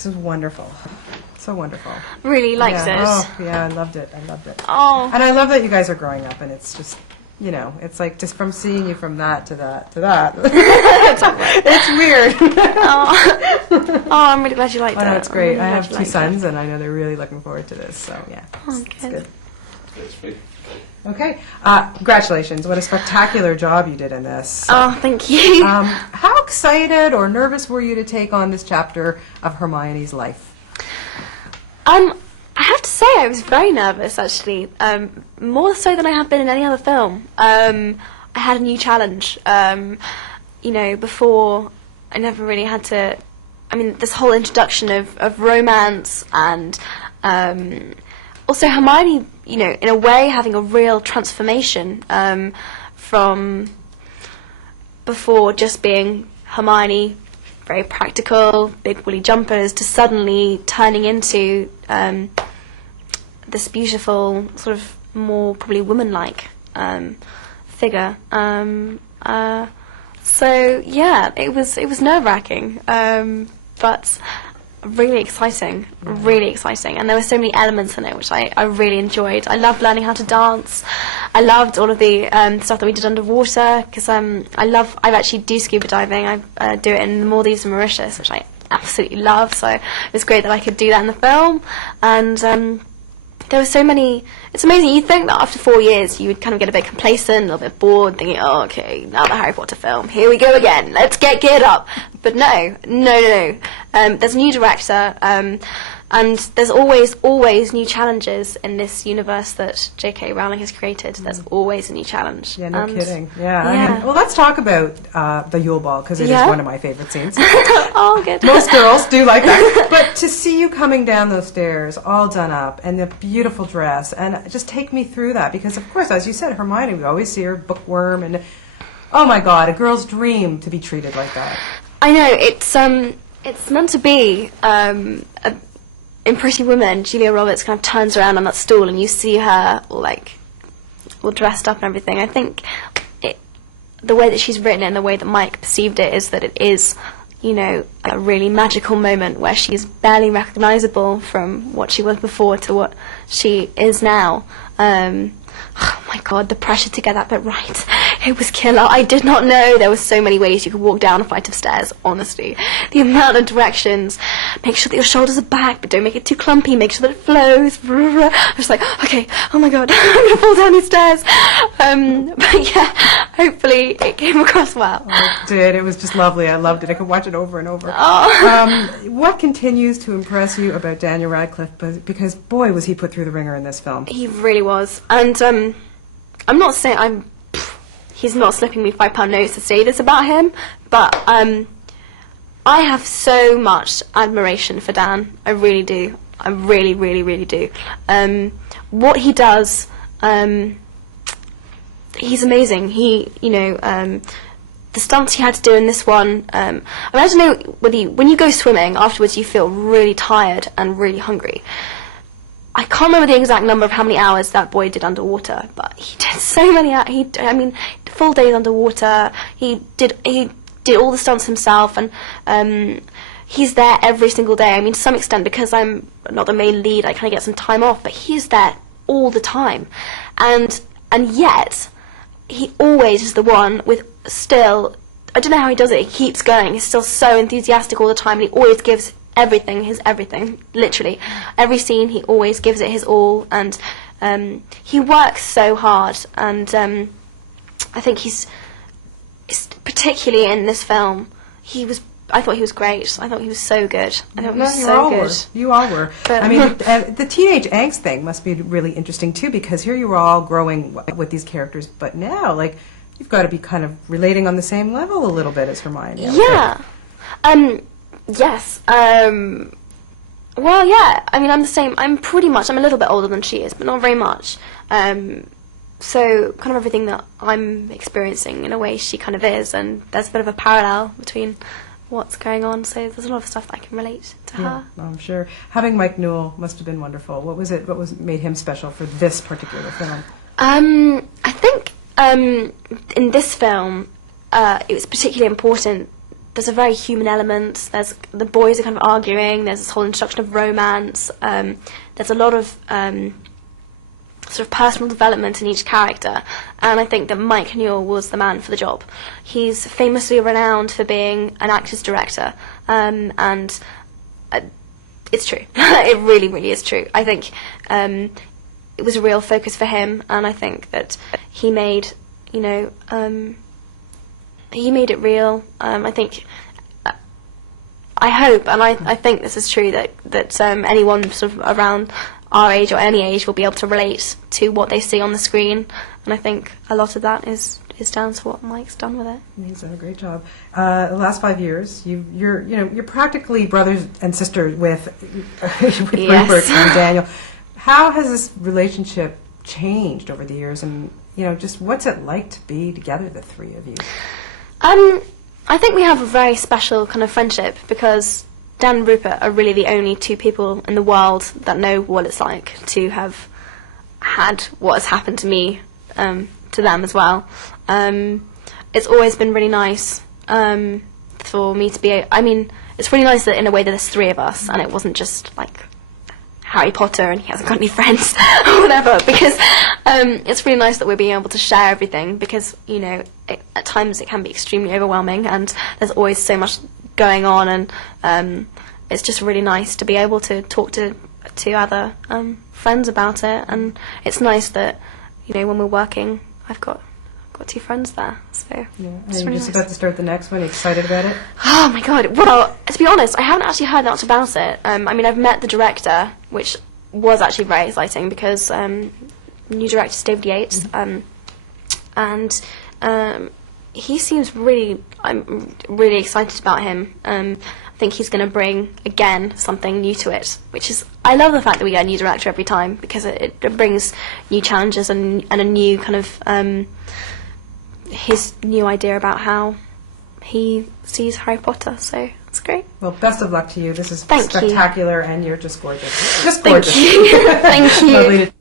This is wonderful. So wonderful. Really likes it. Oh, yeah, I loved it. Oh. And I love that you guys are growing up, and it's just, you know, it's like just from seeing you from that to that to that. It's weird. Oh, I'm really glad you liked it. Oh, no, it's great. Really I glad have you 2 liked sons, and I know they're really looking forward to this, so yeah. Oh, It's good. good. Okay. Congratulations. What a spectacular job you did in this. Oh, thank you. How excited or nervous were you to take on this chapter of Hermione's life? I have to say I was very nervous, actually. More so than I have been in any other film. I had a new challenge. You know, before I never really had to... I mean, this whole introduction of romance and... also Hermione, you know, in a way having a real transformation from before just being Hermione, very practical, big woolly jumpers, to suddenly turning into this beautiful, sort of more probably woman-like figure. So yeah, it was nerve-wracking, but really exciting, and there were so many elements in it which I really enjoyed. I loved learning how to dance. I loved all of the stuff that we did underwater, because I actually do scuba diving. I do it in the Maldives and Mauritius, which I absolutely love, so it was great that I could do that in the film. And there were so many... It's amazing. You'd think that after 4 years you would kind of get a bit complacent, a little bit bored, thinking, oh, okay, now the Harry Potter film, here we go again, let's get geared up. But no. There's a new director, and there's always new challenges in this universe that J.K. Rowling has created. There's always a new challenge. Yeah, no kidding. Yeah. I mean, well, let's talk about the Yule Ball, because it is one of my favorite scenes. Oh, good. Most girls do like that. But to see you coming down those stairs, all done up, and the beautiful dress, and just take me through that, because, of course, as you said, Hermione, we always see her bookworm, and, oh, my God, a girl's dream to be treated like that. I know, it's meant to be... in Pretty Woman, Julia Roberts kind of turns around on that stool and you see her all dressed up and everything. I think the way that she's written it and the way that Mike perceived it is that it is, you know, a really magical moment where she's barely recognisable from what she was before to what she is now. Oh my God, the pressure to get that bit right. It was killer. I did not know there were so many ways you could walk down a flight of stairs, honestly. The amount of directions. Make sure that your shoulders are back, but don't make it too clumpy. Make sure that it flows. I was like, okay, oh my God, I'm going to fall down these stairs. But yeah, hopefully it came across well. It did. It was just lovely. I loved it. I could watch it over and over. Oh. What continues to impress you about Daniel Radcliffe? Because, boy, was he put through the ringer in this film. He really was. And I'm not saying he's not slipping me £5 notes to say this about him, but I have so much admiration for Dan. I really do. I really, really, really do. What he does, he's amazing. He, you know, the stunts he had to do in this one. I mean, I don't know whether when you go swimming afterwards, you feel really tired and really hungry. I can't remember the exact number of how many hours that boy did underwater, but he did so many. I mean, full days underwater. He did all the stunts himself, and he's there every single day. I mean, to some extent, because I'm not the main lead, I kind of get some time off, but he's there all the time, and yet he always is the one with still. I don't know how he does it. He keeps going. He's still so enthusiastic all the time, and he always gives everything, his everything, literally. Every scene, he always gives it his all, and he works so hard, and I think he's particularly in this film, I thought he was great. I thought he was so good. I thought he was so good. You all were. But, I mean, the teenage angst thing must be really interesting, too, because here you were all growing with these characters, but now, like, you've got to be kind of relating on the same level a little bit as Hermione. Yeah. Yes. Well, yeah. I mean, I'm the same. I'm a little bit older than she is, but not very much. So kind of everything that I'm experiencing, in a way, she kind of is, and there's a bit of a parallel between what's going on. So there's a lot of stuff that I can relate to her. I'm sure. Having Mike Newell must have been wonderful. What was it? What made him special for this particular film? I think in this film, it was particularly important there's a very human element. There's the boys are kind of arguing. There's this whole introduction of romance. There's a lot of sort of personal development in each character, and I think that Mike Newell was the man for the job. He's famously renowned for being an actor's director, and it's true. It really, really is true. I think it was a real focus for him, and I think that he made, he made it real. I think, I hope, and I think this is true, that anyone sort of around our age or any age will be able to relate to what they see on the screen, and I think a lot of that is down to what Mike's done with it. He's done a great job. The last 5 years, you're practically brothers and sisters with Yes. Rupert and Daniel. How has this relationship changed over the years, and just what's it like to be together, the three of you? I think we have a very special kind of friendship because Dan and Rupert are really the only two people in the world that know what it's like to have had what has happened to me, to them as well. It's always been really nice for me to be. I mean, it's really nice that in a way that there's three of us, and it wasn't just like Harry Potter and he hasn't got any friends or whatever. Because it's really nice that we're being able to share everything. Because at times it can be extremely overwhelming, and there's always so much going on, and it's just really nice to be able to talk to other friends about it. And it's nice that when we're working, I've got two friends there, so Yeah. And it's you're really just nice. about to start the next one. Are you excited about it? Oh my god, well, to be honest, I haven't actually heard much about it. I mean, I've met the director, which was actually very exciting because new director is David Yates, and he seems really, I'm really excited about him. I think he's going to bring, again, something new to it, which is, I love the fact that we get a new director every time because it brings new challenges and a new kind of, his new idea about how he sees Harry Potter, so it's great. Well, best of luck to you. This is Thank you. spectacular, and you're just gorgeous. Just Thank gorgeous. you. Thank you. Lovely to